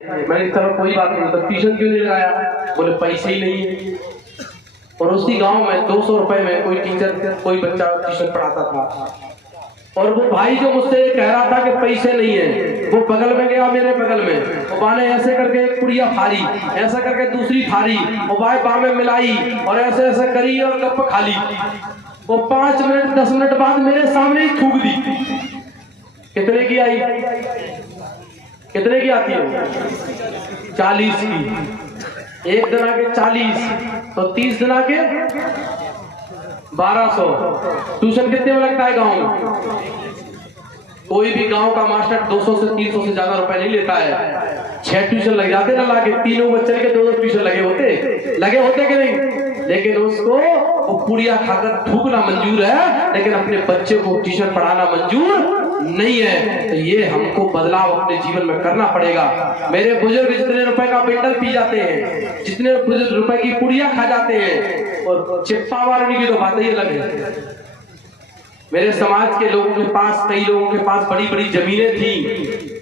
मैंने चलो कोई बात नहीं, तो ट्यूशन क्यों नहीं लगाया? बोले पैसे ही नहीं है। और उसी गांव में 200 रुपए में कोई टीचर कोई बच्चा ट्यूशन पढ़ाता था। और वो भाई जो मुझसे कह रहा था कि पैसे नहीं है, वो बगल में गया, मेरे बगल में वो बाने ऐसे करके एक पुड़िया फाड़ी, ऐसा करके दूसरी फाड़ी, वो बाएं बाएं में मिलाई और ऐसे ऐसे करी और गप खा ली। वो 5 मिनट 10 मिनट बाद मेरे सामने ही थूक दी। कितने की आई? कितने की आती है? 40 की। एक दिना के 40 तो 30 दिना के 1200। ट्यूशन कितने में लगता है गांव में? कोई भी गांव का मास्टर 200 से 300 से ज्यादा रुपए नहीं लेता है। 6 ट्यूशन लग जाते ना, लाके तीनों बच्चे के 2-2 ट्यूशन लगे होते कि नहीं? लेकिन उसको वो पुड़िया खाकर थूकना मंजूर है, लेकिन अपने बच्चे को ट्यूशन पढ़ाना मंजूर नहीं है। तो ये हमको बदलाव अपने जीवन में करना पड़ेगा। मेरे बुजुर्ग जितने रुपए का बिंडल पी जाते हैं, जितने रुपए की पुड़िया खा जाते हैं, और चिप्पा वाले की तो बात ही अलग है। मेरे समाज के लोगों के पास, कई लोगों के पास बड़ी बड़ी जमीनें थी,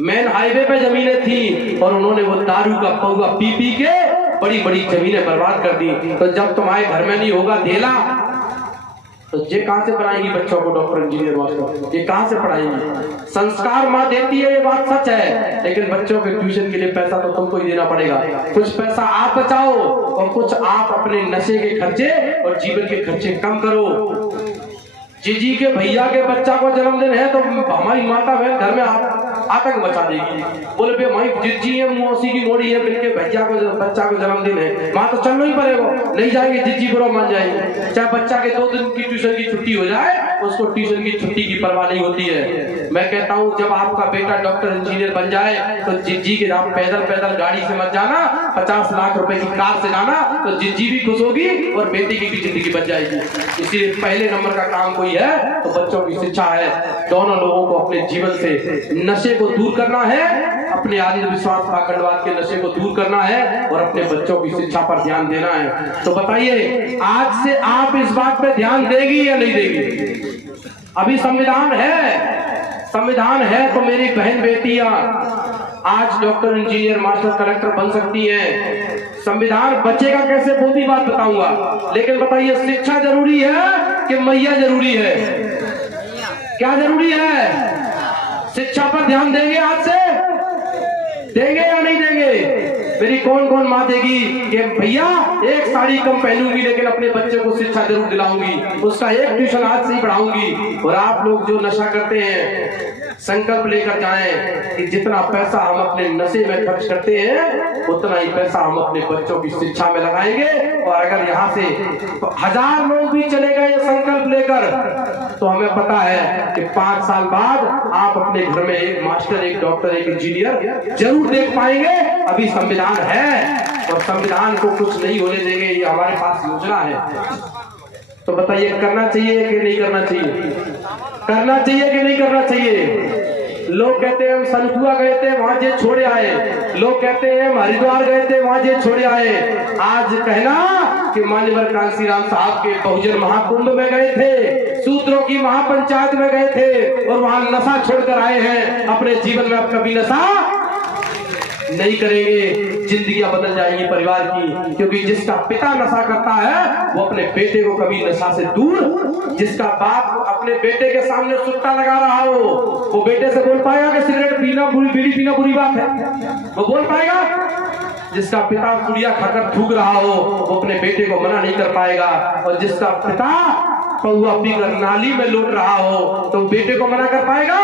मेन हाईवे पे जमीनें थी, और उन्होंने वो दारू का पौवा पी पी के बड़ी बड़ी जमीनें बर्बाद कर दी। तो जब तुम्हारे घर में नहीं होगा धेला, तो ये कहां से पढ़ाएंगी बच्चों को डॉक्टर इंजीनियर मास्टर? ये कहां से पढ़ाएंगी? संस्कार माँ देती है, ये बात सच है, लेकिन बच्चों के ट्यूशन के लिए पैसा तो तुमको ही देना पड़ेगा। कुछ पैसा आप बचाओ और कुछ आप अपने नशे के खर्चे और जीवन के खर्चे कम करो। जीजी के भैया के बच्चा को जन्मदिन है तो हमारी माता बहन घर में आतंक मचा देगी। बोले भाई हमारी जीजी है, मौसी की मोड़ी है, मिलके भैया को बच्चा को जन्मदिन है, वहां तो चलना ही पड़ेगा। नहीं जाएंगे, जीजी बुरा मान जाएंगे। चाहे बच्चा के 2 दिन की ट्यूशन की छुट्टी हो जाए, उसको ट्यूशन की छुट्टी की परवाह नहीं होती है। मैं कहता हूँ जब आपका बेटा डॉक्टर इंजीनियर बन जाए तो जीजी के आप पैदल गाड़ी से मत जाना, 50 लाख रुपए की कार से जाना, तो जीजी भी खुश होगी और बेटी की भी जिंदगी बच जाएगी। इसीलिए पहले नंबर का काम कोई है तो बच्चों की शिक्षा है। दोनों लोगों को अपने जीवन से नशे को दूर करना है, अपने आत्मविश्वास पाखंडवाद के नशे को दूर करना है और अपने बच्चों की शिक्षा पर ध्यान देना है। तो बताइए आज से आप इस बात पे ध्यान देगी या नहीं देगी? अभी संविधान है तो मेरी बहन बेटियां आज डॉक्टर इंजीनियर मास्टर कलेक्टर बन सकती हैं। संविधान बचेगा कैसे वो भी बात बताऊंगा, लेकिन बताइए शिक्षा जरूरी है कि मैया जरूरी है? क्या जरूरी है? शिक्षा पर ध्यान देंगे आज से? देंगे या नहीं देंगे? मेरी कौन कौन माँ देगी कि भैया एक साड़ी कम पहनूंगी लेकिन अपने बच्चे को शिक्षा जरूर दिलाऊंगी, उसका एक ट्यूशन आज से ही पढ़ाऊंगी। और आप लोग जो नशा करते हैं संकल्प लेकर जाएं कि जितना पैसा हम अपने नशे में खर्च करते हैं उतना ही पैसा हम अपने बच्चों की शिक्षा में लगाएंगे। और अगर यहाँ से 1000 लोग भी चले गए ये संकल्प लेकर, तो हमें पता है कि 5 साल बाद आप अपने घर में एक मास्टर, एक डॉक्टर, एक इंजीनियर जरूर देख पाएंगे। अभी संविधान है और संविधान को कुछ नहीं होने देंगे, ये हमारे पास योजना है। तो बताइए करना चाहिए कि नहीं करना चाहिए? करना चाहिए कि नहीं करना चाहिए? लोग कहते हैं हम सनकुआ गए थे वहां जे छोड़े आए, लोग कहते हैं हम हरिद्वार गए थे वहां जे छोड़े आए। आज कहना कि मान्यवर कांसीराम साहब के बहुजन महाकुंभ में गए थे, सूत्रों की महापंचायत में गए थे और वहां नशा छोड़कर आए हैं। अपने जीवन में अब कभी नशा नहीं करेंगे, जिंदगियां बदल जाएंगी परिवार की। क्योंकि जिसका पिता नशा करता है वो अपने बेटे को कभी नशा से दूर, जिसका बाप अपने बेटे के सामने सुट्टा लगा रहा हो वो बेटे से बोल पाएगा कि सिगरेट पीना बीड़ी पीना बुरी बात है? वो बोल पाएगा? जिसका पिता पुड़िया खाकर थूक रहा हो वो अपने बेटे को मना नहीं कर पाएगा। और जिसका पिता पौवा पीकर नाली में लौट रहा हो तो बेटे को मना कर पाएगा?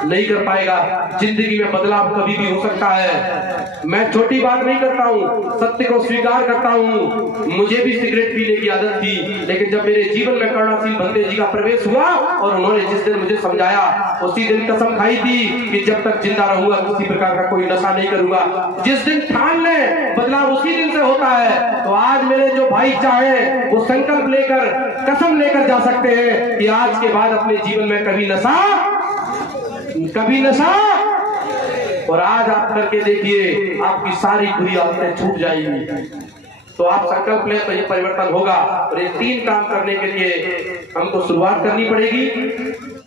नहीं कर पाएगा। जिंदगी में बदलाव कभी भी हो सकता है। मैं छोटी बात नहीं करता हूँ, सत्य को स्वीकार करता हूँ। मुझे भी सिगरेट पीने की आदत थी, लेकिन जब मेरे जीवन में कर्णासील भंते जी का प्रवेश हुआ और उन्होंने जिस दिन मुझे समझाया, उसी दिन कसम खाई थी कि जब तक जिंदा रहूंगा किसी प्रकार का कोई नशा नहीं करूंगा। जिस दिन ठान ले बदलाव उसी दिन से होता है। तो आज मेरे जो भाई चाहे वो संकल्प लेकर, कसम लेकर जा सकते हैं कि आज के बाद अपने जीवन में कभी नशा। और आज आप करके देखिए आपकी सारी बुरी आदतें छूट जाएंगी। तो आप संकल्प लें तो ये परिवर्तन होगा। और ये 3 काम करने के लिए हमको शुरुआत करनी पड़ेगी।